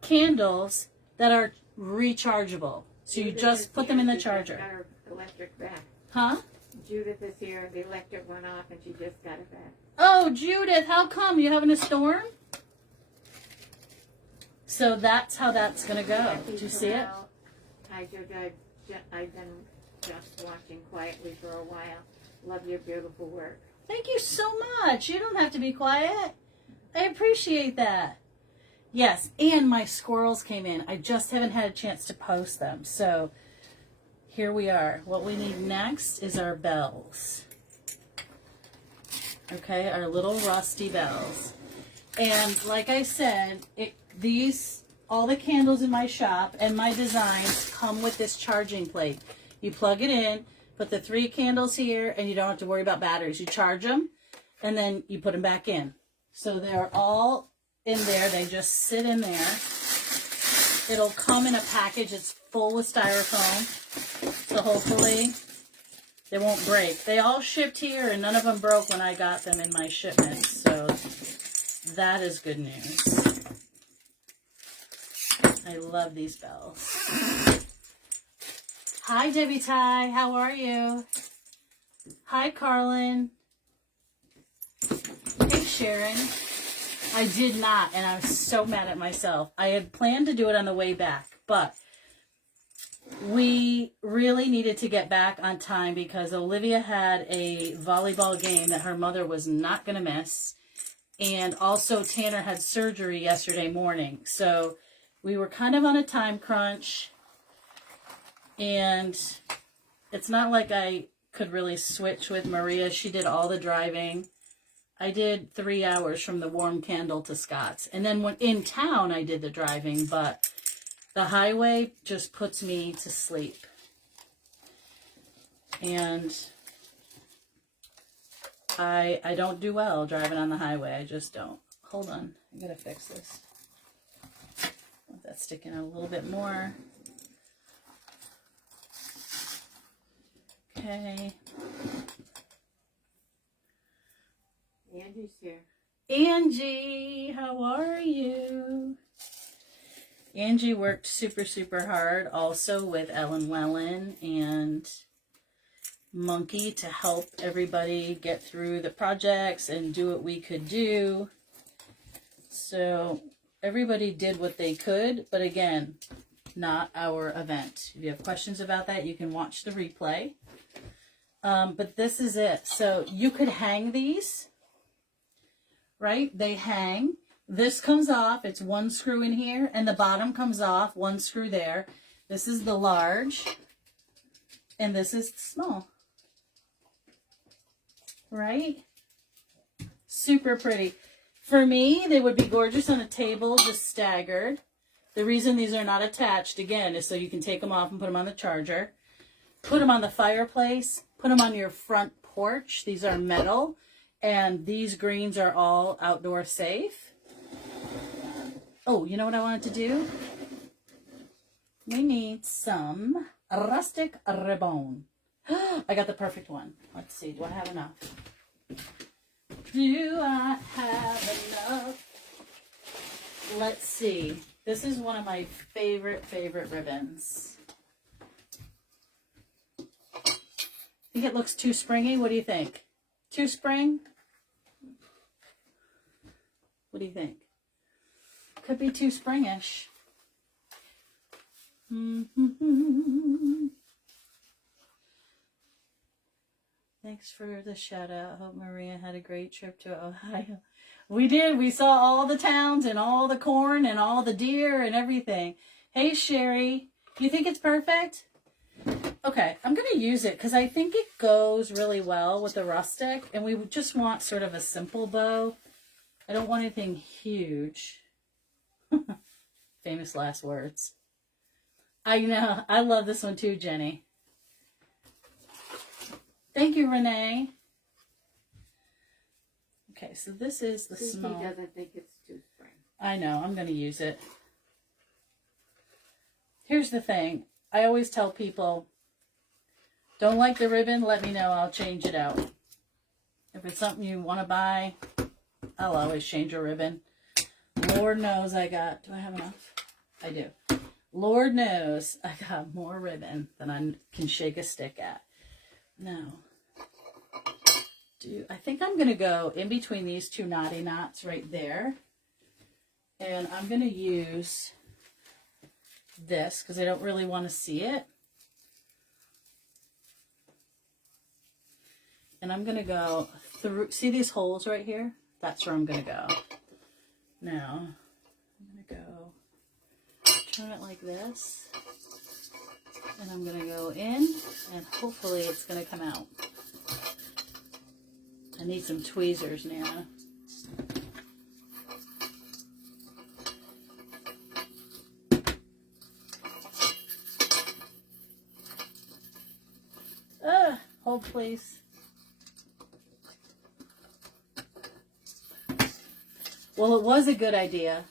candles that are rechargeable. So you just put them in the charger. Got her electric back. Huh? Judith is here. The electric went off and she just got it back. Oh, Judith, how come? You having a storm? So that's how that's going to go. Do you see it? Hi, Jojo. I've been just watching quietly for a while. Love your beautiful work. Thank you so much. You don't have to be quiet. I appreciate that. Yes, and my squirrels came in. I just haven't had a chance to post them. So here we are. What we need next is our bells. Okay, our little rusty bells. And like I said, all the candles in my shop and my designs come with this charging plate. You plug it in, put the 3 candles here, and you don't have to worry about batteries. You charge them, and then you put them back in. So they're all in there. They just sit in there. It'll come in a package that's full with styrofoam. So hopefully they won't break. They all shipped here and none of them broke when I got them in my shipment. So that is good news. I love these bells. Hi, Debbie Ty. How are you? Hi, Carlin. Hey, Sharon. I did not, and I was so mad at myself. I had planned to do it on the way back, but we really needed to get back on time because Olivia had a volleyball game that her mother was not going to miss. And also Tanner had surgery yesterday morning. So we were kind of on a time crunch. And it's not like I could really switch with Maria. She did all the driving. I did 3 hours from the Warm Candle to Scott's. And then when in town, I did the driving, but the highway just puts me to sleep. And I don't do well driving on the highway. I just don't. Hold on. I gotta fix this. Want that sticking out a little bit more. Okay. Angie's here. Angie, how are you? Angie worked super, super hard also with Ellen Wellen and Monkey to help everybody get through the projects and do what we could do. So everybody did what they could, but again, not our event. If you have questions about that, you can watch the replay. But this is it. So you could hang these, right? They hang. This comes off. It's one screw in here, and the bottom comes off. One screw there. This is the large, and this is the small. Right? Super pretty. For me, they would be gorgeous on a table, just staggered. The reason these are not attached, again, is so you can take them off and put them on the charger. Put them on the fireplace. Put them on your front porch. These are metal. And these greens are all outdoor safe. Oh, you know what I wanted to do? We need some rustic ribbon. I got the perfect one. Let's see. Do I have enough? Do I have enough? Let's see. This is one of my favorite ribbons. Think it looks too springy? What do you think? Too spring? What do you think? Could be too springish. Thanks for the shout out. Hope Maria had a great trip to Ohio. We did. We saw all the towns and all the corn and all the deer and everything. Hey, Sherry, you think it's perfect? Okay, I'm going to use it because I think it goes really well with the rustic, and we just want sort of a simple bow. I don't want anything huge. Famous last words. I know. I love this one too, Jenny. Thank you, Renee. Okay, so this is the small. He doesn't think it's too spring. I know. I'm going to use it. Here's the thing. I always tell people, don't like the ribbon, let me know. I'll change it out. If it's something you want to buy, I'll always change a ribbon. Lord knows I got, do I have enough? I do. Lord knows I got more ribbon than I can shake a stick at. Now, I think I'm going to go in between these two knotty knots right there. And I'm going to use this because I don't really want to see it. And I'm going to go through, see these holes right here? That's where I'm going to go. Now, I'm going to go turn it like this. And I'm going to go in, and hopefully it's going to come out. I need some tweezers, Nana. Hold, please. Well, it was a good idea.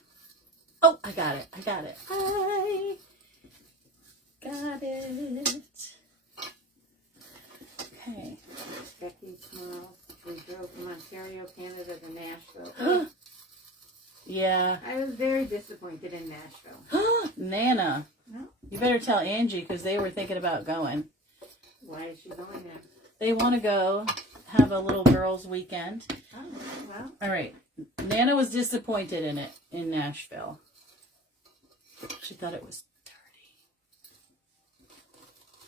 Oh, I got it. I got it. I got it. Okay. Becky Smiles. We drove from Ontario, Canada to Nashville. Yeah. I was very disappointed in Nashville. Nana. No? You better tell Angie because they were thinking about going. Why is she going there? They want to go have a little girls' weekend. Oh, well. All right. Nana was disappointed in it in Nashville. She thought it was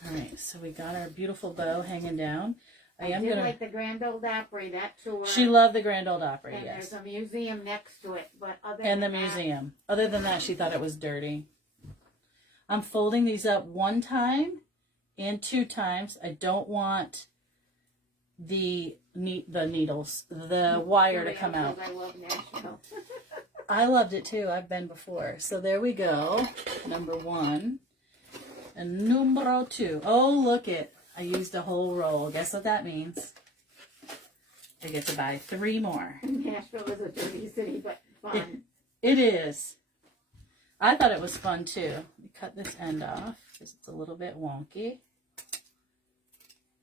dirty. All right. So we got our beautiful bow hanging down. I am did gonna like the Grand Ole Opry, that tour. She loved the Grand Ole Opry, and yes. there's a museum next to it, but other And the than museum. Other than that, she thought it was dirty. I'm folding these up 1 time and 2 times. I don't want the needles, the wire to come out. I love Nashville. I loved it too. I've been before. So there we go. Number 1. And numero 2. Oh, look it. I used a whole roll. Guess what that means? I get to buy 3 more. Nashville is a dirty city, but fun. It is. I thought it was fun too. Cut this end off because it's a little bit wonky.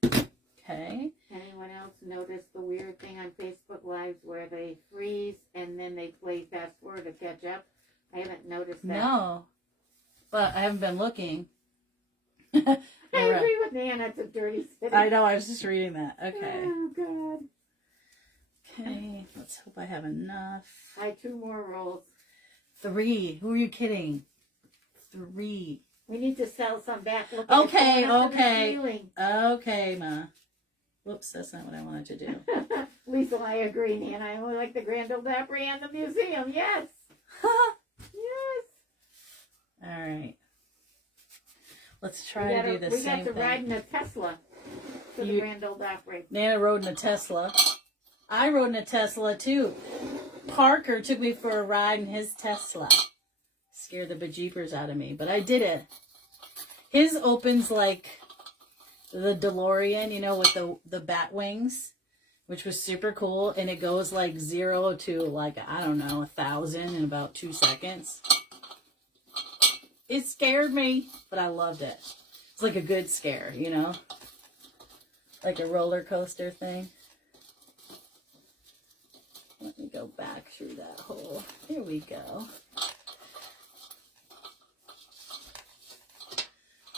Okay. Anyone else notice the weird thing on Facebook Lives where they freeze and then they play fast forward to catch up? I haven't noticed that. No, but I haven't been looking. I agree with Anna. It's a dirty city. I know. I was just reading that. Okay. Oh, God. Okay. Let's hope I have enough. I have 2 more rolls. 3. Who are you kidding? 3. We need to sell some back. Look, Okay. it's going up to the Okay. ceiling. Okay, Ma. Whoops, that's not what I wanted to do. Lisa and I agree, Nan. I only like the Grand Ole Opry and the museum. Yes. Yes. All right. Let's try to do the same We got to ride thing. in a Tesla to the Grand Ole Opry. Nana rode in a Tesla. I rode in a Tesla too. Parker took me for a ride in his Tesla. Scared the bejeepers out of me, but I did it. His opens like the DeLorean, you know, with the bat wings, which was super cool, and it goes like 0 to like, I don't know, 1,000 in about 2 seconds. It scared me, but I loved it. It's like a good scare, you know? Like a roller coaster thing. Let me go back through that hole. Here we go.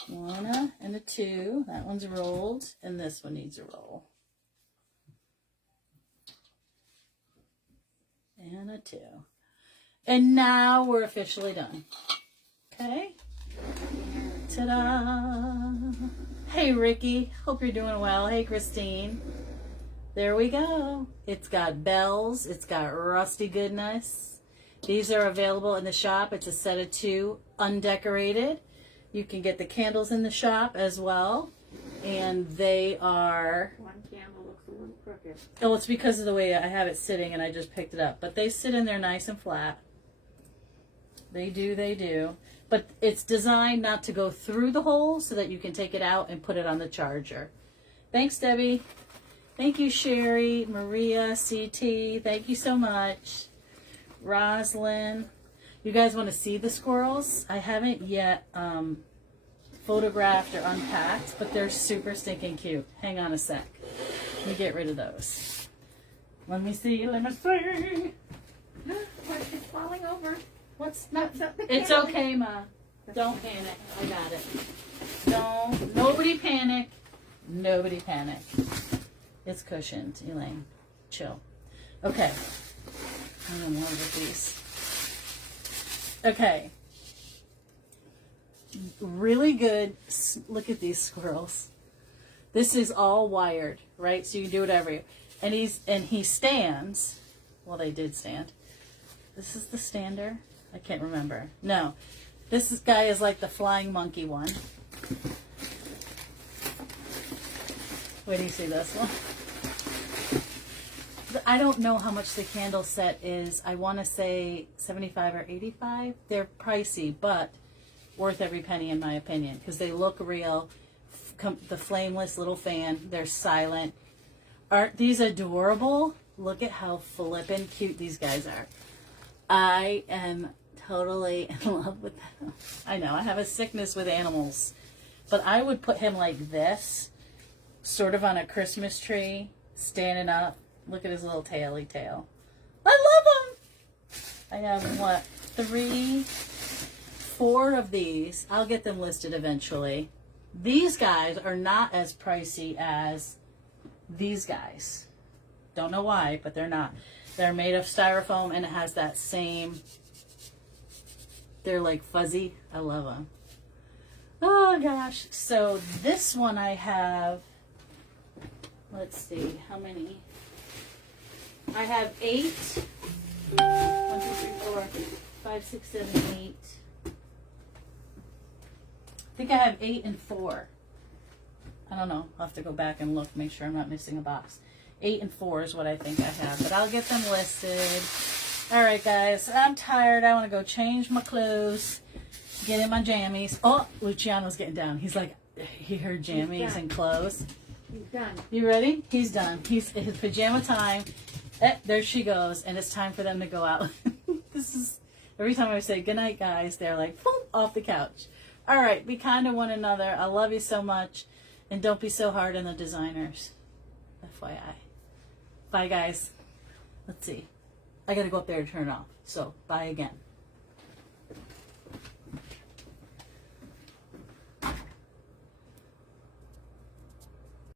1 and a 2. That one's rolled, and this one needs a roll. And a 2. And now we're officially done. Okay. Ta-da! Hey, Ricky. Hope you're doing well. Hey, Christine. There we go. It's got bells. It's got rusty goodness. These are available in the shop. It's a set of 2, undecorated. You can get the candles in the shop as well. And they are... One candle looks a little crooked. Oh, it's because of the way I have it sitting and I just picked it up. But they sit in there nice and flat. They do, they do. But it's designed not to go through the hole so that you can take it out and put it on the charger. Thanks, Debbie. Thank you, Sherry, Maria, CT. Thank you so much. Roslyn. You guys want to see the squirrels? I haven't yet photographed or unpacked, but they're super stinking cute. Hang on a sec. Let me get rid of those. Let me see. Let me see. It's falling over. What's not? the It's candle. okay, Ma. Don't panic. I got it. Don't. Nobody panic. Nobody panic. It's cushioned, Elaine. Chill. Okay. I don't know with these. Okay. Really good. Look at these squirrels. This is all wired, right? So you can do whatever. And he stands. Well, they did stand. This is the stander. I can't remember. No. Guy is like the flying monkey one. Wait till you see this one. I don't know how much the candle set is. I want to say 75 or 85. They're pricey, but worth every penny in my opinion because they look real. The flameless little fan. They're silent. Aren't these adorable? Look at how flippin' cute these guys are. I am totally in love with them. I know, I have a sickness with animals. But I would put him like this, sort of on a Christmas tree, standing up. Look at his little taily tail. I love him! I have, what, 3, 4 of these. I'll get them listed eventually. These guys are not as pricey as these guys. Don't know why, but they're not. They're made of styrofoam and it has that same, they're like fuzzy. I love them. Oh gosh. So this one I have, let's see, how many? I have 8. 1, 2, 3, 4, 5, 6, 7, 8. I think I have 8 and 4. I don't know. I'll have to go back and look, make sure I'm not missing a box. 8 and 4 is what I think I have, but I'll get them listed. All right, guys, I'm tired. I want to go change my clothes, get in my jammies. Oh, Luciano's getting down. He's like, he heard jammies and clothes. He's done. You ready? He's done. It's pajama time. There she goes, and it's time for them to go out. Every time I say good night, guys, they're like, boom, off the couch. All right, be kind to one another. I love you so much. And don't be so hard on the designers. FYI. Bye, guys. Let's see. I got to go up there and turn it off. So, bye again.